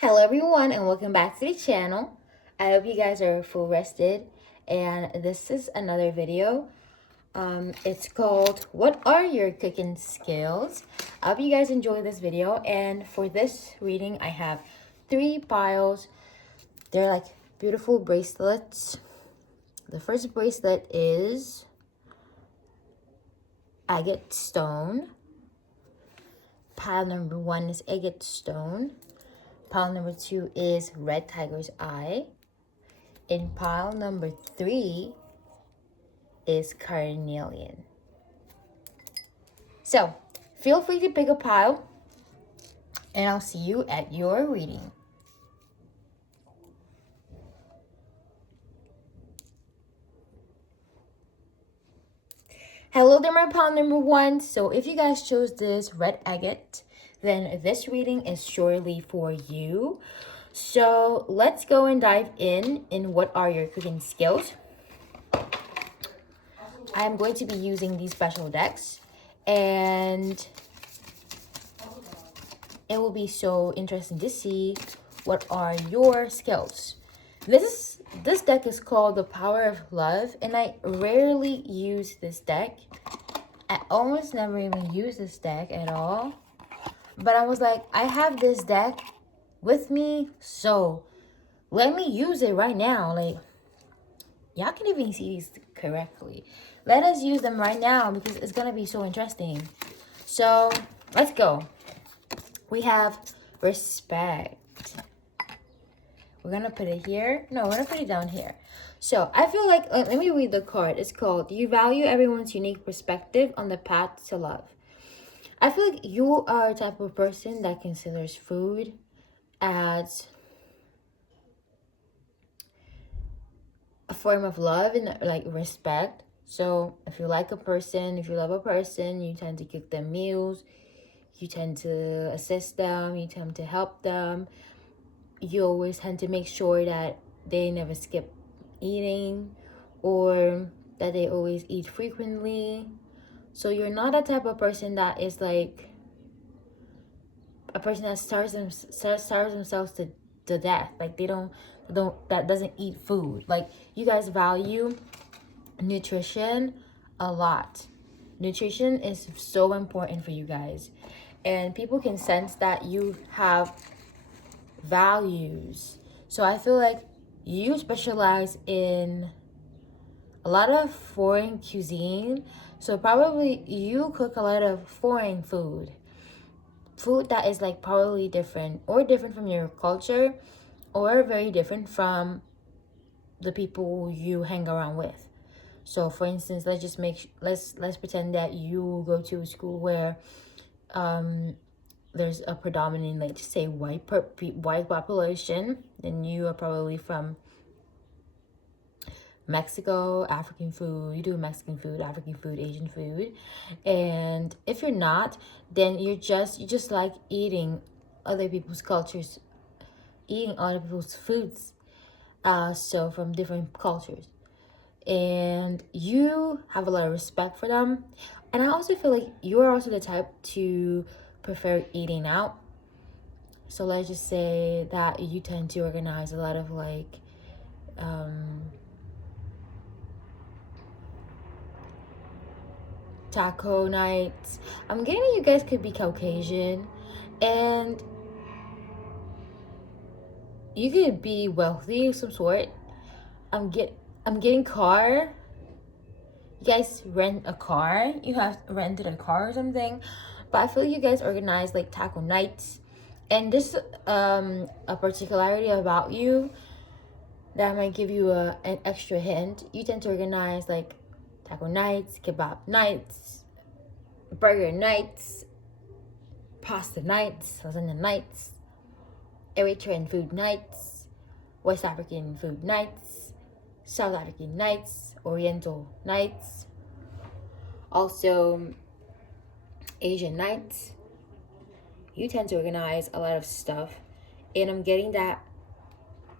Hello everyone and welcome back to the channel. I hope you guys are full rested and this is another video. It's called What Are Your Cooking Skills? I hope you guys enjoy this video, and for this reading I have 3 piles. They're like beautiful bracelets. The first bracelet is agate stone. Pile number 1 is agate stone. Pile number 2 is red tiger's eye. And pile number 3 is carnelian. So feel free to pick a pile and I'll see you at your reading. Hello there, my pile number 1. So if you guys chose this red agate, then this reading is surely for you. So let's go and dive in what are your cooking skills. I'm going to be using these special decks, and it will be so interesting to see what are your skills. This deck is called the Power of Love, and I rarely use this deck. I almost never even use this deck at all. But I was like, I have this deck with me, so let me use it right now. Like, y'all can even see these correctly. Let us use them right now because it's gonna be so interesting. So let's go. We have respect. We're gonna put it here. No, we're gonna put it down here. So I feel like, let me read the card. It's called, You Value Everyone's Unique Perspective on the Path to Love. I feel like you are a type of person that considers food as a form of love and like respect. So if you like a person, if you love a person, you tend to cook them meals, you tend to assist them, you tend to help them. You always tend to make sure that they never skip eating or that they always eat frequently. So you're not a type of person that is like a person that starves themselves to death. Like they don't that doesn't eat food. Like you guys value nutrition a lot. Nutrition is so important for you guys, and people can sense that you have values. So I feel like you specialize in a lot of foreign cuisine. So probably you cook a lot of foreign food that is like probably different from your culture, or very different from the people you hang around with. So for instance, let's pretend that you go to a school where there's a predominant, like say white population, and you are probably from Mexico, African food, you do Mexican food, African food, Asian food. And if you're not, then you just like eating other people's cultures, eating other people's foods, so from different cultures. And you have a lot of respect for them. And I also feel like you're also the type to prefer eating out. So let's just say that you tend to organize a lot of like taco nights. I'm getting you guys could be Caucasian, and you could be wealthy of some sort. I'm getting car. You guys rent a car. You have rented a car or something. But I feel you guys organize like taco nights. And this a particularity about you that might give you an extra hint. You tend to organize like taco nights, kebab nights, burger nights, pasta nights, lasagna nights, Eritrean food nights, West African food nights, South African nights, Oriental nights, also Asian nights. You tend to organize a lot of stuff, and I'm getting that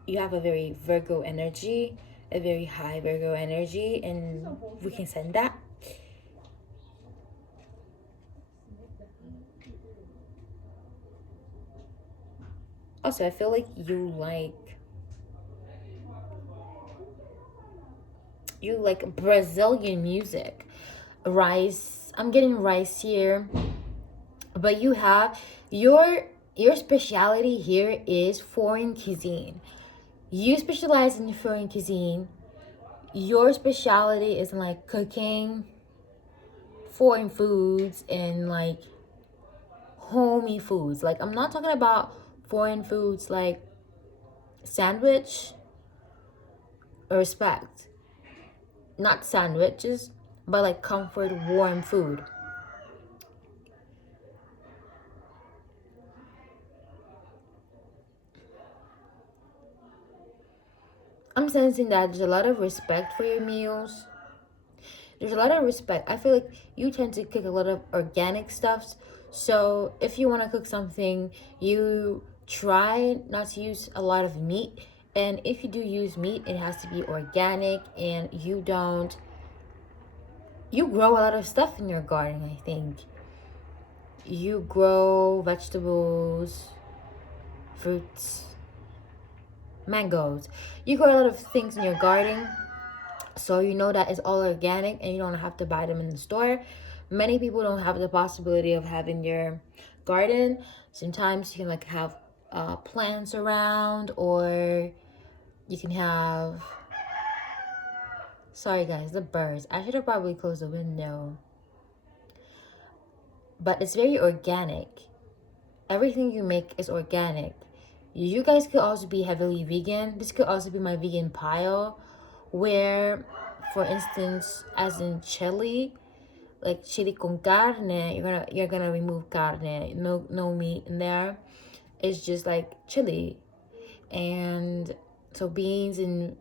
you have a very Virgo energy, a very high Virgo energy, and we can send that. Also, I feel like you like Brazilian music. Rice. I'm getting rice here. But you have your specialty here is foreign cuisine. You specialize in foreign cuisine. Your specialty is like cooking foreign foods and like homey foods. Like I'm not talking about foreign foods like sandwich or respect. Not sandwiches, but like comfort warm food. I'm sensing that there's a lot of respect for your meals. There's a lot of respect. I feel like you tend to cook a lot of organic stuffs. So if you want to cook something, you try not to use a lot of meat. And if you do use meat, it has to be organic, and you grow a lot of stuff in your garden, I think. You grow vegetables, fruits, mangoes. You grow a lot of things in your garden, so you know that it's all organic and you don't have to buy them in the store. Many people don't have the possibility of having your garden. Sometimes you can like have plants around, or you can have, sorry guys, the birds. I should have probably closed the window. But it's very organic. Everything you make is organic. You guys could also be heavily vegan. This could also be my vegan pile, where, for instance, as in chili, like chili con carne, you're gonna remove carne, no meat in there. It's just like chili, and so beans and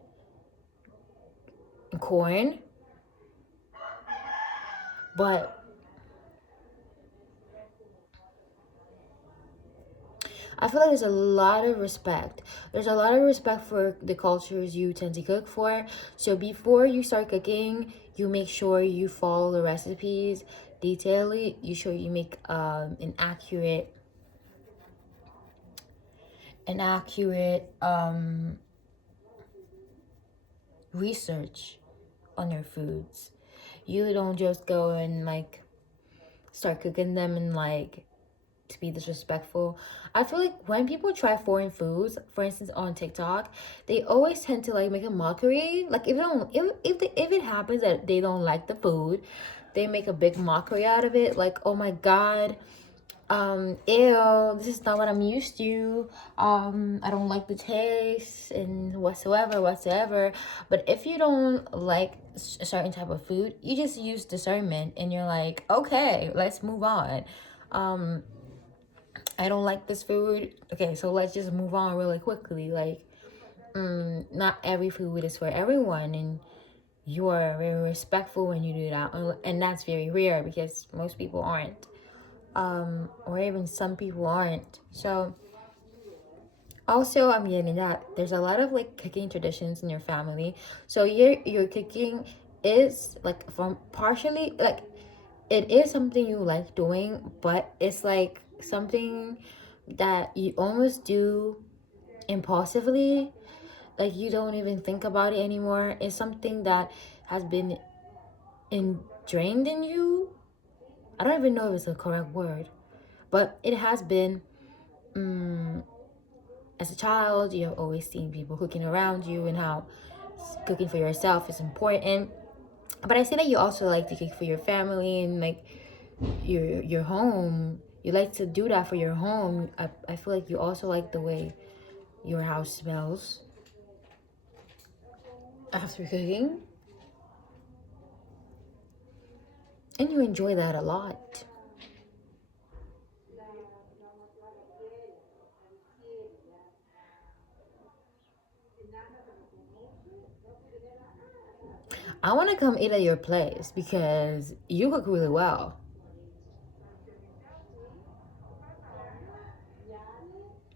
corn. But I feel like there's a lot of respect. There's a lot of respect for the cultures you tend to cook for. So before you start cooking, you make sure you follow the recipes detailedly. You sure you make an accurate research on your foods. You don't just go and like start cooking them and like to be disrespectful. I feel like when people try foreign foods, for instance on TikTok, they always tend to like make a mockery. Like if it happens that they don't like the food, they make a big mockery out of it. Like, oh my god, ew, this is not what I'm used to. I don't like the taste and whatsoever. But if you don't like a certain type of food, you just use discernment and you're like, okay, let's move on. I don't like this food. Okay, so let's just move on really quickly. Like, not every food is for everyone, and you are very respectful when you do that, and that's very rare because most people aren't, or even some people aren't. So, also, I'm getting that there's a lot of like cooking traditions in your family. So your cooking is like from partially like it is something you like doing, but it's like something that you almost do impulsively. Like you don't even think about it anymore. It's something that has been ingrained in you. I don't even know if it's a correct word, but it has been. As a child, you have always seen people cooking around you and how cooking for yourself is important. But I see that you also like to cook for your family and like your home. You like to do that for your home. I feel like you also like the way your house smells after cooking, and you enjoy that a lot. I want to come eat at your place because you cook really well.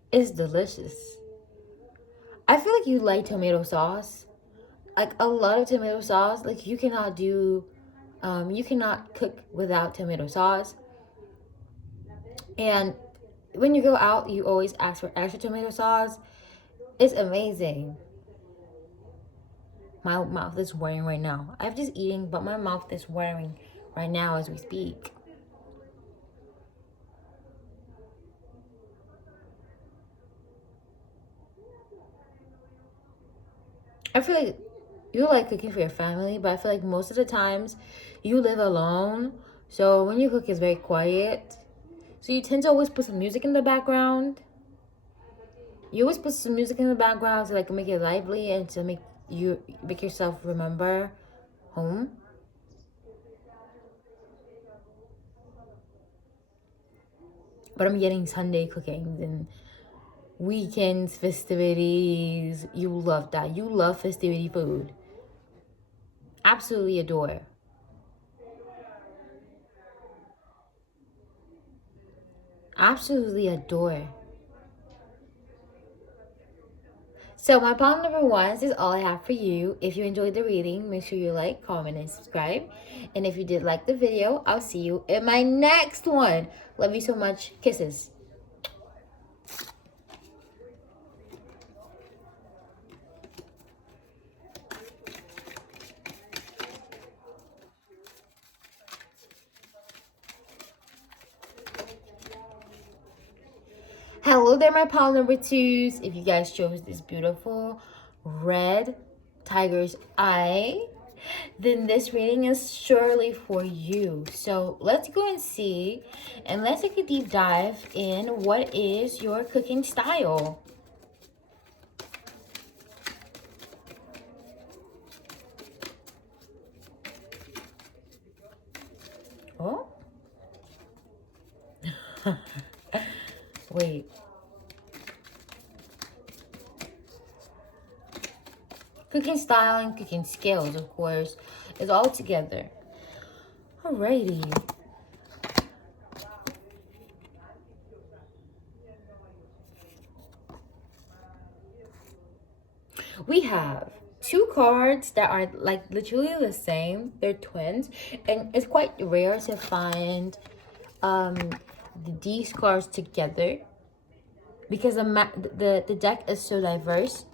It's delicious. I feel like you like tomato sauce. Like a lot of tomato sauce. Like you cannot cook without tomato sauce. And when you go out, you always ask for extra tomato sauce. It's amazing. My mouth is watering right now. I'm just eating, but my mouth is watering right now as we speak. I feel like you like cooking for your family, but I feel like most of the times you live alone. So when you cook, it's very quiet. So you tend to always put some music in the background. You always put some music in the background to like make it lively and to make yourself remember home. But I'm getting Sunday cookings and weekends, festivities. You love that. You love festivity food. Absolutely adore. Absolutely adore. So my palm number one is all I have for you. If you enjoyed the reading, make sure you like, comment, and subscribe. And if you did like the video, I'll see you in my next one. Love you so much. Kisses. Hello there, my pile number twos. If you guys chose this beautiful red tiger's eye, then this reading is surely for you. So let's go and see, and let's take a deep dive in what is your cooking style. Oh. Wait. Cooking style and cooking skills, of course, is all together. Alrighty. We have two cards that are like literally the same. They're twins, and it's quite rare to find these cards together because the deck is so diverse.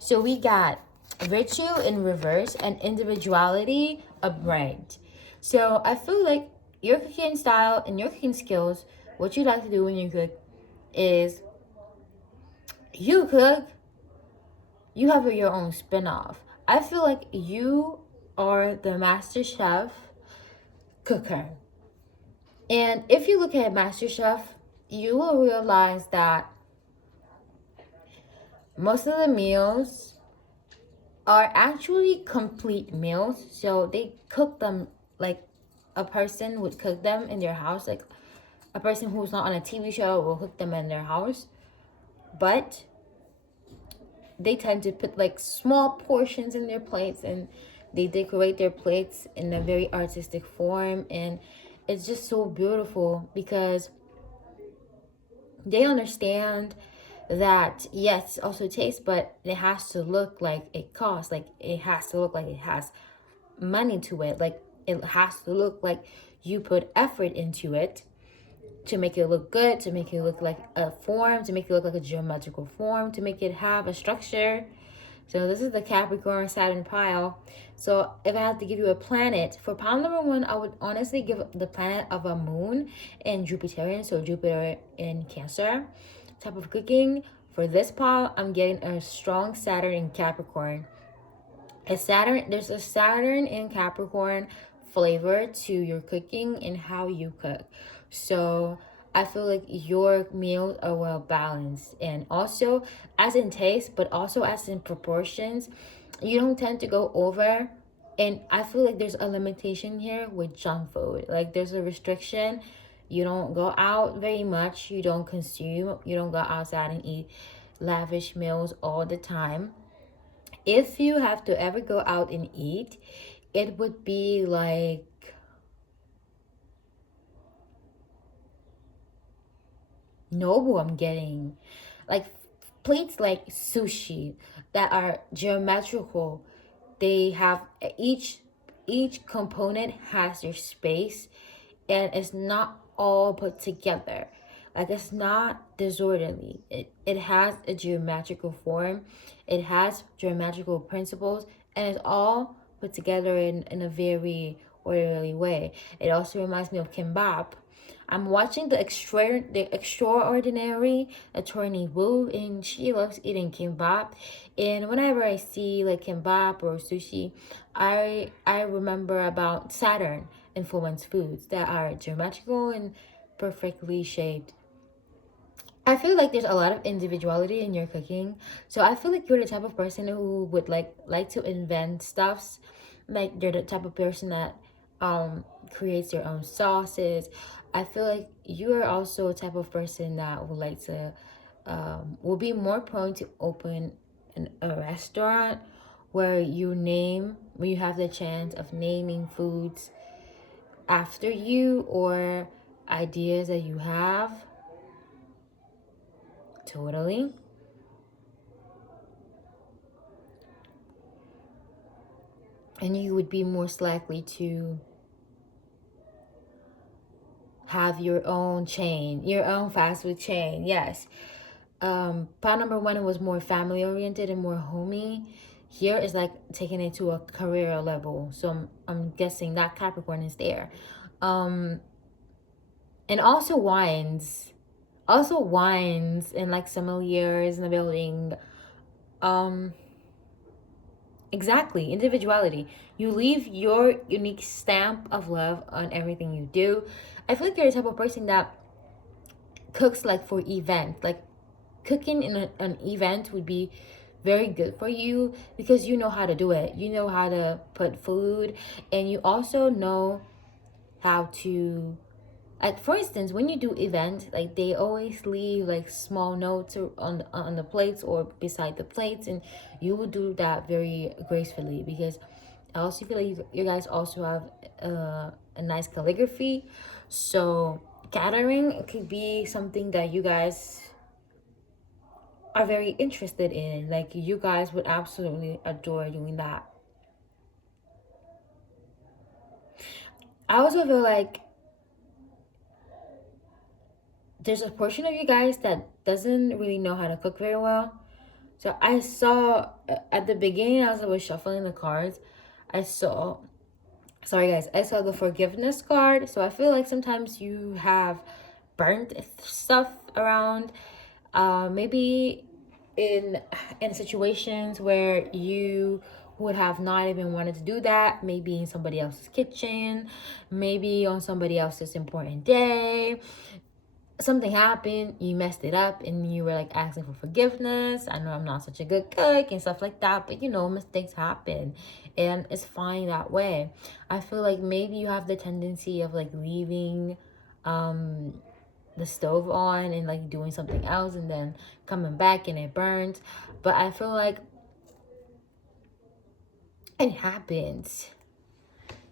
So we got virtue in reverse and individuality upright. So I feel like your cooking style and your cooking skills, what you like to do when you cook is you cook, you have your own spin-off. I feel like you are the master chef cooker. And if you look at Master Chef, you will realize that most of the meals are actually complete meals. So they cook them like a person would cook them in their house. Like a person who's not on a TV show will cook them in their house. But they tend to put like small portions in their plates, and they decorate their plates in a very artistic form, and it's just so beautiful because they understand that yes, also taste, but it has to look like it costs, like it has to look like it has money to it, like it has to look like you put effort into it to make it look good, to make it look like a form, to make it look like a geometrical form, to make it have a structure. So this is the Capricorn Saturn pile. So if I had to give you a planet, for pile number one, I would honestly give the planet of a moon in Jupiterian, so Jupiter in Cancer type of cooking. For this pile, I'm getting a strong Saturn in Capricorn. There's a Saturn in Capricorn flavor to your cooking and how you cook. So I feel like your meals are well balanced, and also as in taste, but also as in proportions. You don't tend to go over, and I feel like there's a limitation here with junk food. Like there's a restriction. You don't go out very much. You don't consume. You don't go outside and eat lavish meals all the time. If you have to ever go out and eat, it would be like Nobu. I'm getting like plates like sushi that are geometrical. They have each component has their space, and it's not all put together. Like, it's not disorderly. It has a geometrical form, it has geometrical principles, and it's all put together in a very orderly way. It also reminds me of kimbap. I'm watching the extraordinary attorney Wu, and she loves eating kimbap. And whenever I see like kimbap or sushi, I remember about Saturn influenced foods that are geometrical and perfectly shaped. I feel like there's a lot of individuality in your cooking. So I feel like you're the type of person who would like to invent stuffs. Like you're the type of person that creates your own sauces. I feel like you are also a type of person that would like to will be more prone to open a restaurant where you have the chance of naming foods after you or ideas that you have. Totally. And you would be most likely to have your own chain, your own fast food chain. Yes. Part number one was more family oriented and more homey. Here is like taking it to a career level. So I'm guessing that Capricorn is there. Um, and also wines. Also wines and like sommeliers in the building. Um, Exactly, individuality. You leave your unique stamp of love on everything you do. I feel like you're the type of person that cooks like for event. Like cooking in an event would be very good for you because you know how to do it. You know how to put food, and you also know how to, like for instance, when you do events, like they always leave like small notes on the plates or beside the plates, and you will do that very gracefully because I also feel like you guys also have a nice calligraphy. So gathering could be something that you guys are very interested in. Like you guys would absolutely adore doing that. I also feel like there's a portion of you guys that doesn't really know how to cook very well. So I saw at the beginning as I was shuffling the cards, I saw, sorry guys, I saw the forgiveness card. So I feel like sometimes you have burnt stuff around. Maybe in situations where you would have not even wanted to do that, maybe in somebody else's kitchen, maybe on somebody else's important day, something happened, you messed it up, and you were like asking for forgiveness. I know I'm not such a good cook and stuff like that, but you know, mistakes happen and it's fine that way. I feel like maybe you have the tendency of like leaving the stove on and like doing something else and then coming back and it burns. But I feel like it happens.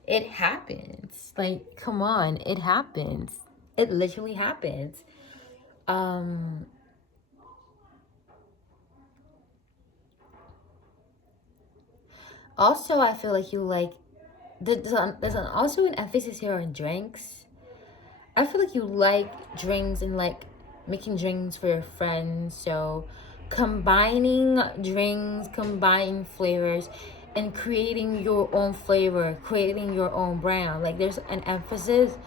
It happens. Like, come on, it happens. It literally happens. Um Also, I feel like you like also an emphasis here on drinks. I feel like you like drinks and like making drinks for your friends. So combining drinks, combining flavors, and creating your own flavor, creating your own brand. Like there's an emphasis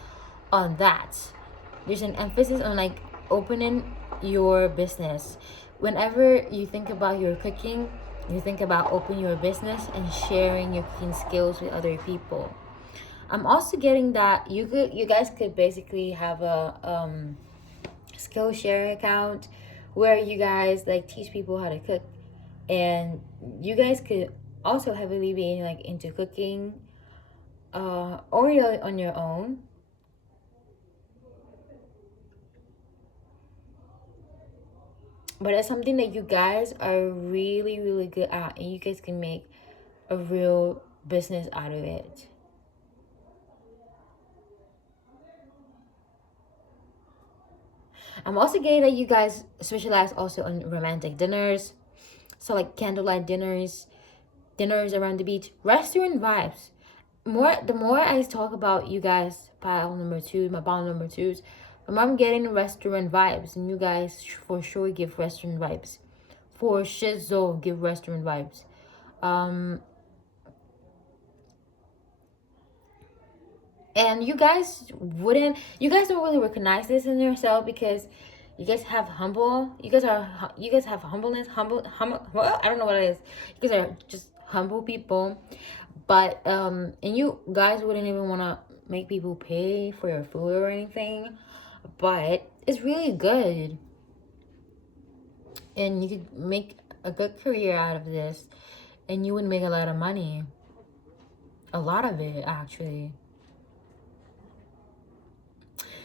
on that. There's an emphasis on like opening your business. Whenever you think about your cooking, you think about opening your business and sharing your cooking skills with other people. I'm also getting that you guys could basically have a skill sharing account where you guys like teach people how to cook, and you guys could also heavily be like into cooking or you're on your own. But it's something that you guys are really, really good at, and you guys can make a real business out of it. I'm also getting that you guys specialize also on romantic dinners. So like candlelight dinners, dinners around the beach, restaurant vibes. The more I talk about you guys, pile number two, my pile number twos, I'm getting restaurant vibes, and you guys for sure give restaurant vibes. For shizzle, give restaurant vibes. And you guys don't really recognize this in yourself because you guys have humbleness, well, I don't know what it is. You guys are just humble people, but and you guys wouldn't even want to make people pay for your food or anything, but it's really good, and you could make a good career out of this, and you would make a lot of money, a lot of it actually.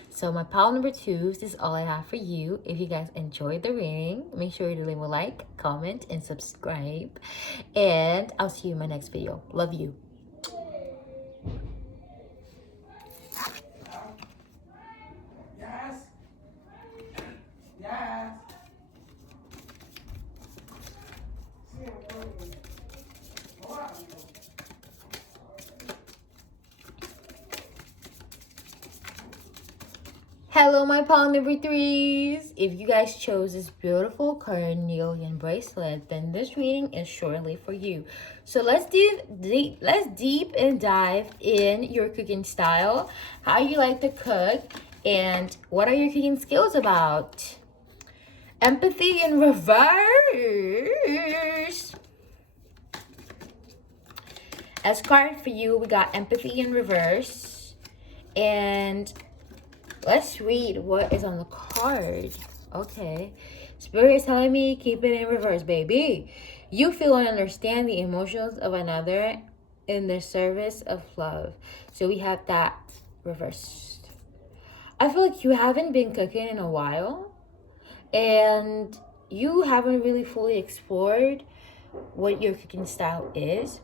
So my pile number 2, this is all I have for you. If you guys enjoyed the reading, make sure to leave a like, comment, and subscribe. And I'll see you in my next video. Love you. Yes. Yes. Hello, my pile number 3s. If you guys chose this beautiful carnelian bracelet, then this reading is surely for you. So let's deep and dive in your cooking style, how you like to cook, and what are your cooking skills about. Empathy in reverse. As card for you, we got empathy in reverse. And let's read what is on the card. Okay. Spirit is telling me keep it in reverse, baby. You feel and understand the emotions of another in the service of love. So we have that reversed. I feel like you haven't been cooking in a while, and you haven't really fully explored what your cooking style is.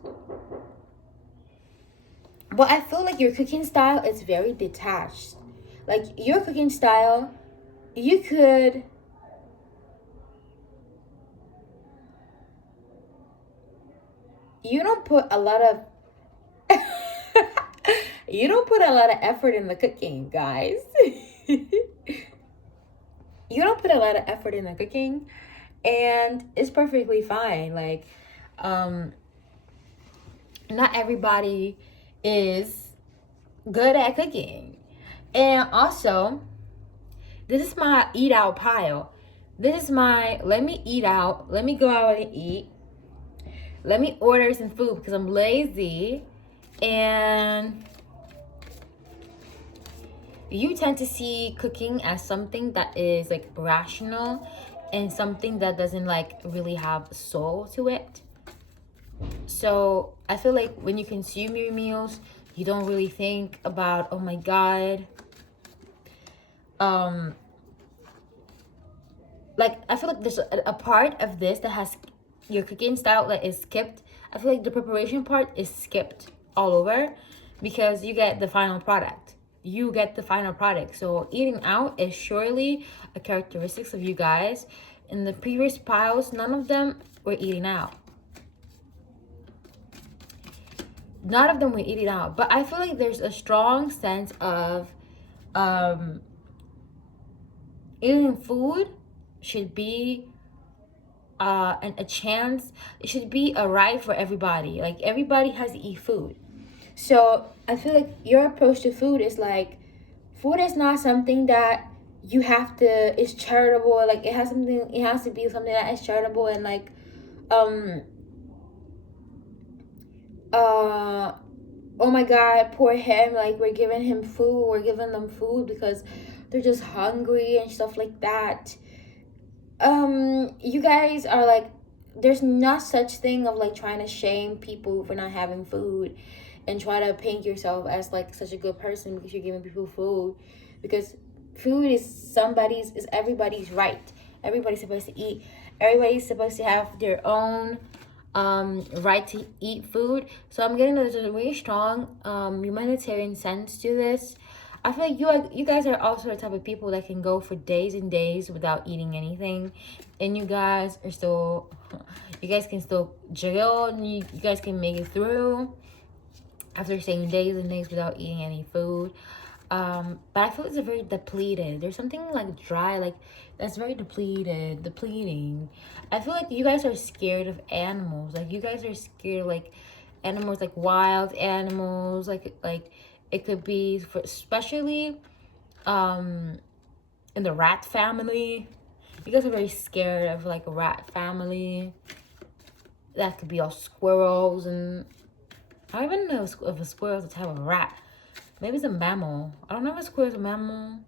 But I feel like your cooking style is very detached. Like your cooking style, you don't put a lot of you don't put a lot of effort in the cooking, guys. You don't put a lot of effort in the cooking, and it's perfectly fine. Like not everybody is good at cooking. And also, this is my eat out pile. This is my let me eat out, let me go out and eat, let me order some food because I'm lazy. And you tend to see cooking as something that is like rational and something that doesn't like really have soul to it. So I feel like when you consume your meals, you don't really think about, oh my god, like I feel like there's a part of this that has your cooking style that is skipped. I feel like the preparation part is skipped all over because you get the final product. So eating out is surely a characteristics of you guys. In the previous piles, none of them were eating out. None of them were eating out. But I feel like there's a strong sense of eating food should be and a chance. It should be a right for everybody. Like everybody has to eat food. So I feel like your approach to food is like, food is not something that you have to, it's charitable. Like it has to be something that is charitable and like oh my god, poor him, like we're giving them food because they're just hungry and stuff like that. You guys are like, there's not such thing of like trying to shame people for not having food and try to paint yourself as like such a good person because you're giving people food, because food is everybody's right. Everybody's supposed to eat. Everybody's supposed to have their own right to eat food. So I'm getting there's a really strong humanitarian sense to this. I feel like you guys are also the type of people that can go for days and days without eating anything, and you guys can still jiggle, and you guys can make it through after staying days and days without eating any food. But I feel it's very depleted. There's something like dry, like that's very depleting. I feel like you guys are scared of animals. Like you guys are scared of, like animals, like wild animals. Like it could be for especially in the rat family. You guys are very scared of like a rat family. That could be all squirrels, and I don't even know if a squirrel is a type of rat. Maybe it's a mammal. I don't know if a squirrel is a mammal.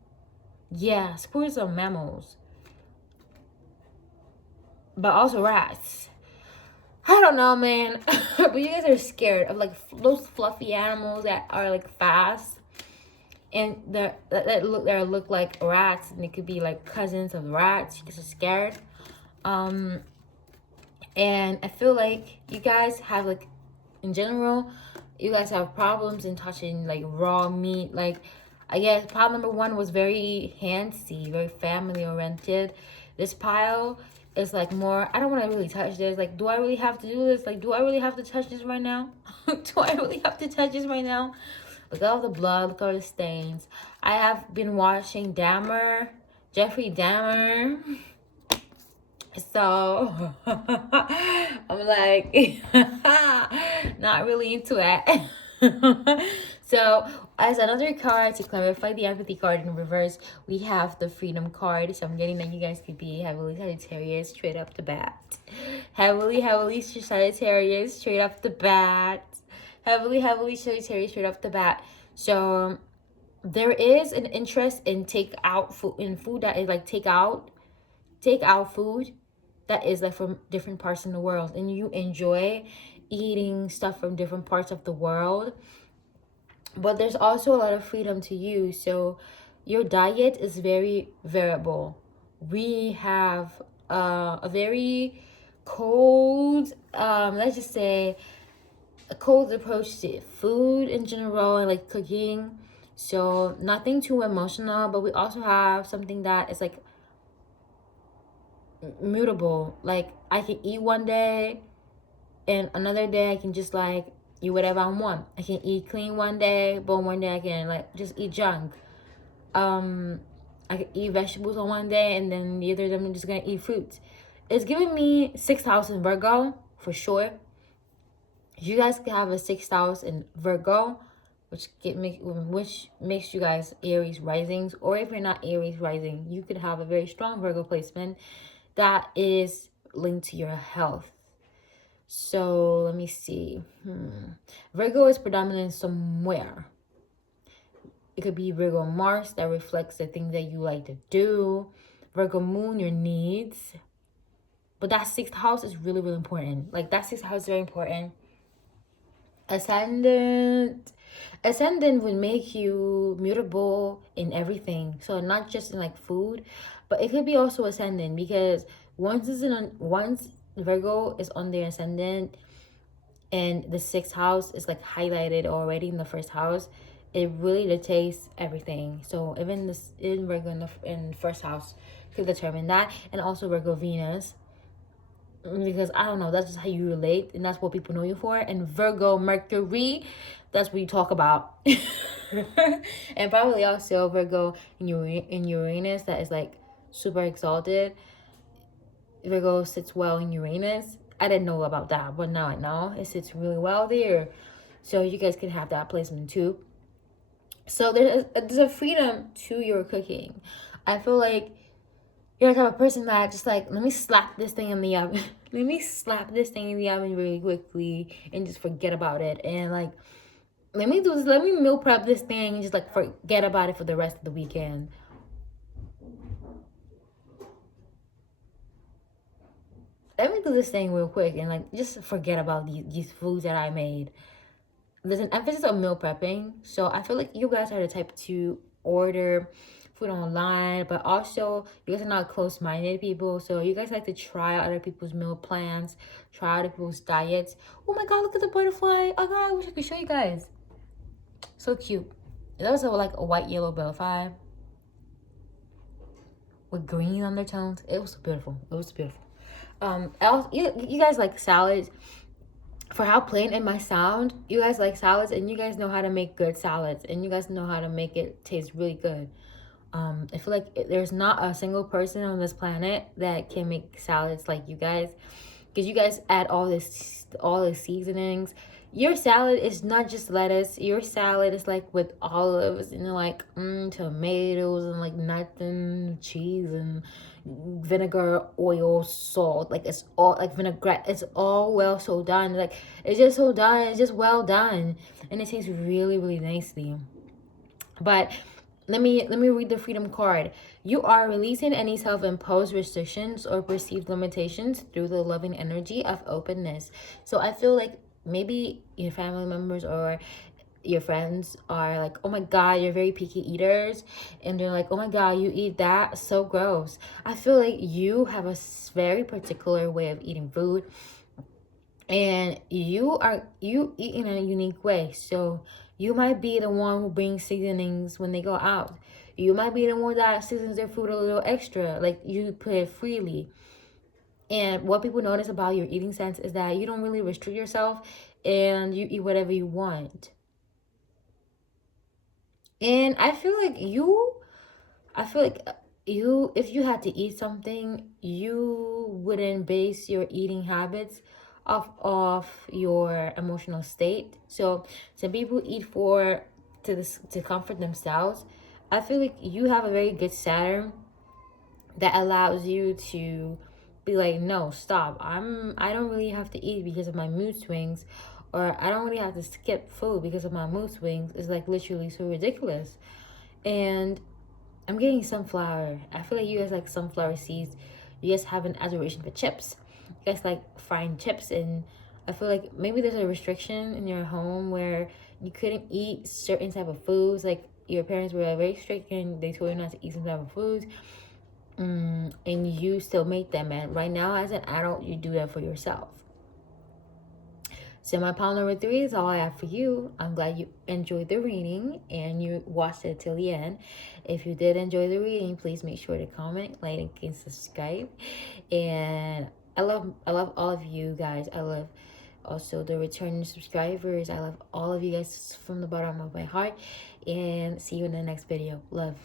Yeah, squirrels are mammals. But also rats. I don't know, man. But you guys are scared of like those fluffy animals that are like fast. And that look like rats. And it could be like cousins of rats. You guys are scared. And I feel like you guys have like, in general, you guys have problems in touching like raw meat. Like, I guess pile number one was very handsy, very family oriented. This pile is like more, I don't want to really touch this. Like, do I really have to do this? Like, do I really have to touch this right now? Do I really have to touch this right now? Look at all the blood, look at all the stains. I have been watching Jeffrey Dahmer. So I'm like not really into it. So as another card to clarify the empathy card in reverse, we have the freedom card. So I'm getting that you guys could be heavily Sagittarius straight up the bat. Heavily Sagittarius straight up the bat. Heavily Sagittarius straight up the bat. So there is an interest in food that is like take out food that is like from different parts in the world, and you enjoy eating stuff from different parts of the world. But there's also a lot of freedom to you, so your diet is very variable. We have a very cold, let's just say a cold approach to food in general and like cooking. So nothing too emotional, but we also have something that is like mutable. Like I can eat one day and another day I can just like eat whatever I want. I can eat clean one day, but one day I can like just eat junk. I can eat vegetables on one day, and then the other day I'm just gonna eat fruits. It's giving me 6th house in Virgo for sure. You guys could have a 6th house in Virgo, which makes you guys Aries risings, or if you're not Aries rising, you could have a very strong Virgo placement that is linked to your health. So let me see. Virgo is predominant somewhere. It could be Virgo Mars that reflects the things that you like to do. Virgo Moon, your needs. But that 6th house is really, really important. Like that 6th house is very important. Ascendant would make you mutable in everything. So not just in like food, but it could be also ascendant, because once Virgo is on their ascendant and the 6th house is like highlighted already in the 1st house, it really dictates everything. So even this in Virgo in 1st house could determine that, and also Virgo Venus, because I don't know, that's just how you relate, and that's what people know you for. And Virgo Mercury, that's what you talk about. And probably also Virgo in Uranus, that is like super exalted. Virgo sits well in Uranus. I didn't know about that, but now I know it sits really well there. So you guys can have that placement too. So there's a freedom to your cooking. I feel like you're the type of person that just like, let me slap this thing in the oven. Let me slap this thing in the oven really quickly and just forget about it. And like, let me meal prep this thing and just like forget about it for the rest of the weekend. Let me do this thing real quick and like just forget about these foods that I made. There's an emphasis on meal prepping. So I feel like you guys are the type to order food online, but also you guys are not close-minded people, so you guys like to try out other people's meal plans, try other people's diets. Oh my god, look at the butterfly. Oh god, I wish I could show you guys. So cute. That was like a white yellow butterfly with green undertones. It was beautiful. You guys like salads. for how plain it might sound, you guys like salads and you guys know how to make good salads and you guys know how to make it taste really good. I feel like there's not a single person on this planet that can make salads like you guys, because you guys add all the seasonings. Your salad is not just lettuce. Your salad is like with olives and like tomatoes and like nothing, cheese and vinegar, oil, salt. Like it's all like vinaigrette. It's all well so done. Like it's just so done. It's just well done, and it tastes really really nicely. But let me read the freedom card. You are releasing any self-imposed restrictions or perceived limitations through the loving energy of openness. So I feel like maybe your family members or your friends are like, oh my god, you're very picky eaters, and they're like, oh my god, you eat that, so gross. I feel like you have a very particular way of eating food, and you eat in a unique way. So you might be the one who brings seasonings when they go out. You might be the one that seasons their food a little extra, like you put it freely. And what people notice about your eating sense is that you don't really restrict yourself and you eat whatever you want. And I feel like you, if you had to eat something, you wouldn't base your eating habits off your emotional state. So some people eat for to comfort themselves. I feel like you have a very good Saturn that allows you to be like, no, stop. I don't really have to eat because of my mood swings, or I don't really have to skip food because of my mood swings. It's like literally so ridiculous. And I'm getting sunflower. I feel like you guys like sunflower seeds. You guys have an adoration for chips. You guys like frying chips, and I feel like maybe there's a restriction in your home where you couldn't eat certain type of foods. Like your parents were very strict and they told you not to eat some type of foods. And you still make them, and right now as an adult you do that for yourself. So my pile number 3 is all I have for you. I'm glad you enjoyed the reading and you watched it till the end. If you did enjoy the reading, please make sure to comment, like, and subscribe. And I love all of you guys. I love also the returning subscribers. I love all of you guys from the bottom of my heart. And see you in the next video. Love.